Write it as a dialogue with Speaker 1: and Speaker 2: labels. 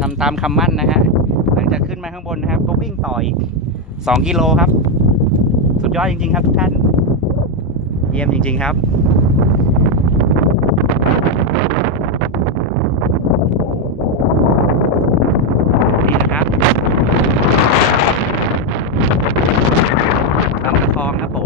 Speaker 1: ทำตามคำมั่นนะฮะหลังจากขึ้นมาข้างบนนะครับ ก็วิ่งต่ออีกสองกิโลครับ สุดยอดจริง ๆ ครับทุกท่าน เยี่ยมจริง ๆ ครับครับลำตะคองครับผม